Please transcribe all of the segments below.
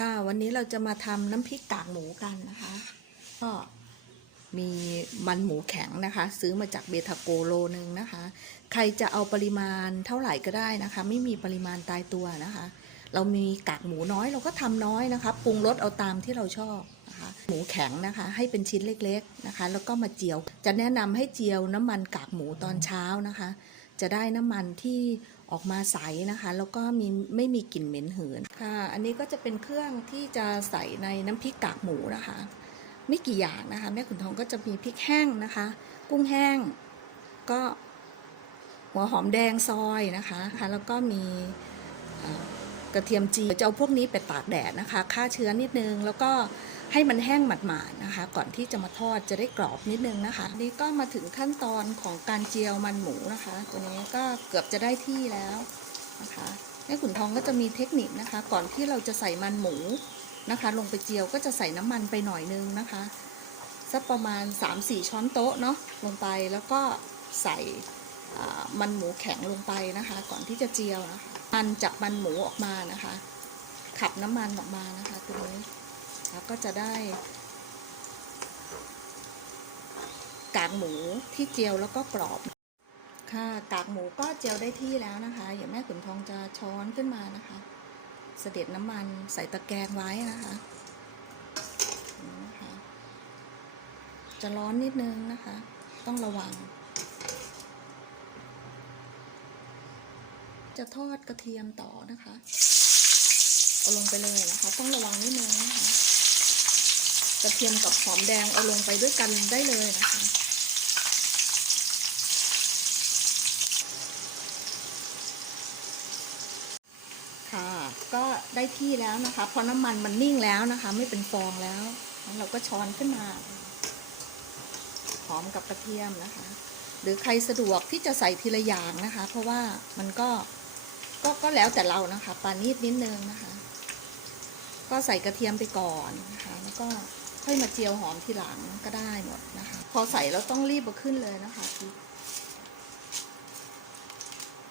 ค่ะวันนี้เราจะมาทำน้ำพริกกากหมูกันนะคะ ก็มีมันหมูแข็งนะคะ ซื้อมาจากเบทาโกโลนึงนะคะ ใครจะเอาปริมาณเท่าไหร่ก็ได้นะคะ ไม่มีปริมาณตายตัวนะคะ เรามีกากหมูน้อยเราก็ทำน้อยนะคะปรุงรสเอาตามที่เราชอบนะคะหมูแข็งนะคะให้เป็นชิ้นเล็กๆนะคะ แล้วก็มาเจียว จะแนะนำให้เจียวน้ำมันกากหมูตอนเช้านะคะ จะได้น้ำมันที่ ออกมาใสนะคะ แล้วก็มีไม่มีกลิ่นเหม็นหืนค่ะ อันนี้ก็จะเป็นเครื่องที่จะใส่ในน้ำพริกกากหมูนะคะไม่กี่อย่างนะคะ แม่ขุนทองก็จะมีพริกแห้งนะคะ กุ้งแห้ง ก็หัวหอมแดงซอยนะคะะแล้วก็มีอ กระเทียมจีจะเอาพวกนี้ไปตากแดดนะคะฆ่าเชื้อนิดนึง แล้วก็ให้มันแห้งหมาดๆนะคะ ก่อนที่จะมาทอดจะได้กรอบนิดนึงนะคะนี่ก็มาถึงขั้นตอนของการเจียวมันหมูนะคะ ตัวนี้ก็เกือบจะได้ที่แล้วนะคะแม่ขุนทองก็จะมีเทคนิคนะคะ ก่อนที่เราจะใส่มันหมูนะคะ ลงไปเจียวก็จะใส่น้ำมันไปหน่อยนึงนะคะสักประมาณ 3-4 ช้อนโต๊ะเนาะลงไปแล้วก็ใส่มันหมูแข็งลงไปนะคะ ก่อนที่จะเจียวนะคะ มันจากมันหมูออกมานะคะ ขับน้ำมันออกมานะคะตัวนี้แล้วก็จะได้กากหมูที่เจียวแล้วก็กรอบ ค่ะกากหมูก็เจียวได้ที่แล้วนะคะเดี๋ยวแม่ขุนทองจะช้อนขึ้นมานะคะ เสด็จน้ำมันใส่ตะแกรงไว้นะคะจะร้อนนิดนึงนะคะ ต้องระวัง จะทอดกระเทียมต่อนะคะเอาลงไปเลยนะคะ ต้องระวังนิดนึงนะคะ กระเทียมกับหอมแดงเอาลงไปด้วยกันได้เลยนะคะ ค่ะ ก็ได้ที่แล้วนะคะพราะน้ำมันมันนิ่งแล้วนะคะ ไม่เป็นฟองแล้วเราก็ช้อนขึ้นมาหอมกับกระเทียมนะคะ หรือใครสะดวกที่จะใส่ทีละอย่างนะคะ เพราะว่ามันก็ ก็ก็แล้วแต่เรานะคะปานีดนิดนึงนะคะ ก็ใส่กระเทียมไปก่อนนะคะ แล้วก็ค่อยมาเจียวหอมทีหลังก็ได้หมดนะคะ พอใส่แล้วต้องรีบเอาขึ้นเลยนะคะพริก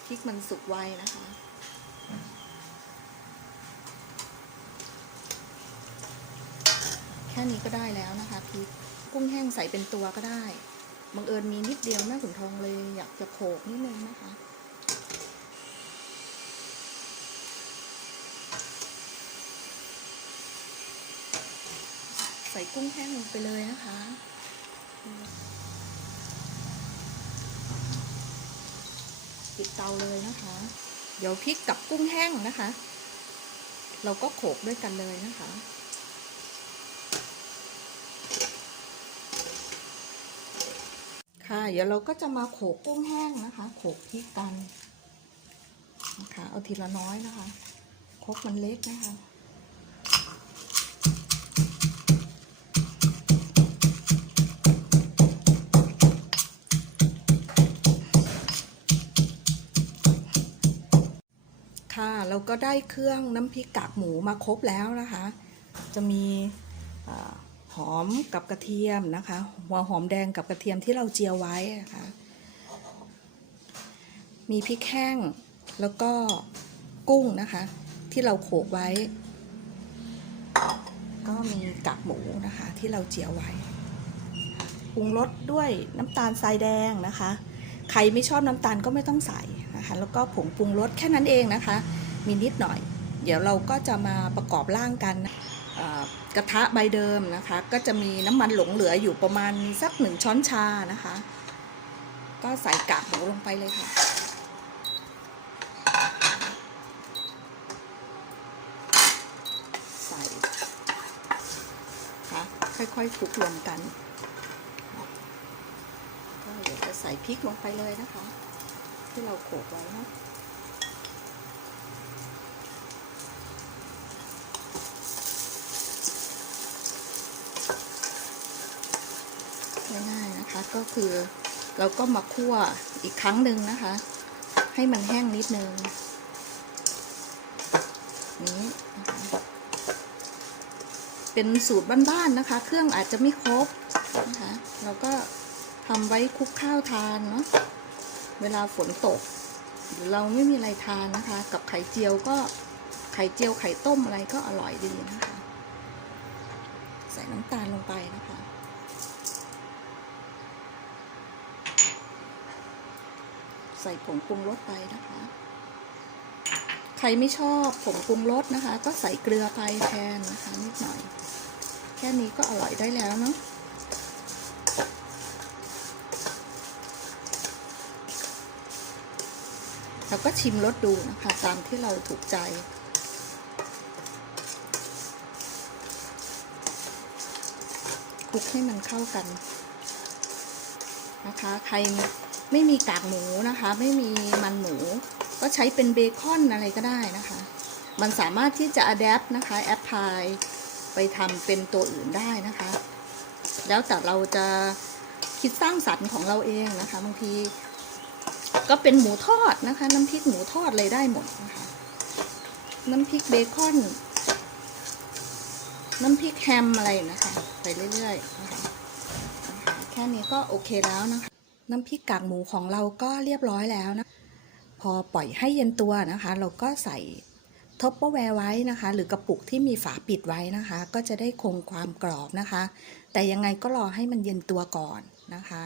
พริกมันสุกไวนะคะแค่นี้ก็ได้แล้วนะคะพริกกุ้งแห้งใส่เป็นตัวก็ได้บังเอิญมีนิดเดียวแม่ขุนทองเลยอยากจะโขกนิดนึงนะคะ ใส่กุ้งแห้งลงไปเลยนะคะ ปิดเตาเลยนะคะ เดี๋ยวพริกกับกุ้งแห้งนะคะ เราก็โขกด้วยกันเลยนะคะค่ะเดี๋ยวเราก็จะมาโขกกุ้งแห้งนะคะ โขกพริกกันนะคะเอาทีละน้อยนะคะครกมันเล็กนะคะ ค่ะเราก็ได้เครื่องน้ำพริกกากหมูมาครบแล้วนะคะ จะมีหอมกับกระเทียมนะคะ หัวหอมแดงกับกระเทียมที่เราเจียวไว้นะคะ มีพริกแห้งแล้วก็กุ้งนะคะ ที่เราโขกไว้ ก็มีกากหมูนะคะที่เราเจียวไว้ปรุงรสด้วยน้ำตาลทรายแดงนะคะ ใครไม่ชอบน้ำตาลก็ไม่ต้องใส่นะคะแล้วก็ผงปรุงรสแค่นั้นเองนะคะ มีนิดหน่อย เดี๋ยวเราก็จะมาประกอบร่างกันกระทะใบเดิมนะคะ ก็จะมีน้ำมันหลงเหลืออยู่ประมาณสักหนึ่งช้อนชานะคะ ก็ใส่กากหมูลงไปเลยค่ะใส่ค่ะค่อยๆคลุกรวมกัน ใส่พริกลงไปเลยนะคะ ที่เราโขลกไว้นะง่ายๆนะคะก็คือเราก็มาคั่วอีกครั้งหนึ่งนะคะ ให้มันแห้งนิดนึงนี้เป็นสูตรบ้านๆนะคะ เครื่องอาจจะไม่ครบนะคะเราก็ ทำไว้คลุกข้าวทานเนาะเวลาฝนตก หรือเราไม่มีอะไรทานนะคะ กับไข่เจียวก็ไข่เจียวไข่ต้มอะไรก็อร่อยดีนะคะ ใส่น้ำตาลลงไปนะคะ ใส่ผงปรุงรสไปนะคะ ใครไม่ชอบผงปรุงรสนะคะ ก็ใส่เกลือไปแทนนะคะนิดหน่อย แค่นี้ก็อร่อยได้แล้วเนาะ เราก็ชิมรสดูนะคะตามที่เราถูกใจ คลุกให้มันเข้ากันนะคะ ใครไม่มีกากหมูนะคะ ไม่มีมันหมู ก็ใช้เป็นเบคอนอะไรก็ได้นะคะ มันสามารถที่จะอัดแอปนะคะแอปพลายไปทำเป็นตัวอื่นได้นะคะ แล้วแต่เราจะคิดสร้างสรรค์ของเราเองนะคะบางที ก็เป็นหมูทอดนะคะ น้ำพริกหมูทอดเลยได้หมดนะคะน้ำพริกเบคอน น้ำพริกแฮมอะไรนะคะ ไปเรื่อยๆนะคะแค่นี้ก็โอเคแล้วนะคะ น้ำพริกกากหมูของเราก็เรียบร้อยแล้วนะ พอปล่อยให้เย็นตัวนะคะ เราก็ใส่ท็อปเปอร์แวร์ไว้นะคะ หรือกระปุกที่มีฝาปิดไว้นะคะ ก็จะได้คงความกรอบนะคะ แต่ยังไงก็รอให้มันเย็นตัวก่อนนะคะ